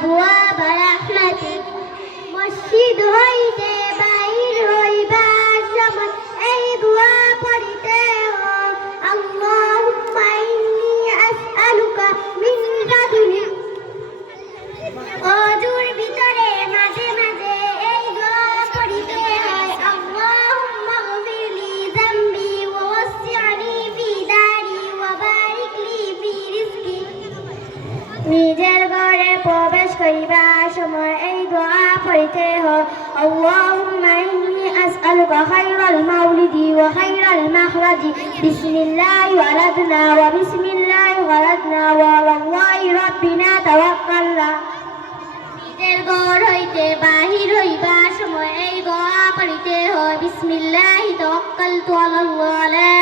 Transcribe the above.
أبواب رحمتك মসজিদ হইতে বাহির হইবার সময় এই দোয়া পড়িতে হয় আল্লাহুম্মা ইন্নী আসআলুকা মিন লাদুনিক ওযুর ভিতরে মাঝে মাঝে এই দোয়া পড়িতে হয় আল্লাহুম্মা গফিরলি যামবি ওয়া ওয়াসসি'নি ফি দারি ওয়া বারিক লি ফি রিজকি নিজের ঘরে প্রবেশ করিবার সময় এই দোয়া পড়িতে হয় আল্লাহুম্মা ইন্নী আসআলুকা খায়রাল মাউলিদি ওয়া খায়রাল মাখরাজি বিসমিল্লাহি ওয়ালাদনা ওয়া বিসমিল্লাহি ওয়ালাদনা ওয়া আলাল্লাহি রাব্বিনা তাওয়াক্কালনা নিজের ঘর হইতে বাহির হইবার সময় এই দোয়া পড়িতে হয় বিসমিল্লাহি তাওয়াক্কালতু আলাল্লাহ লা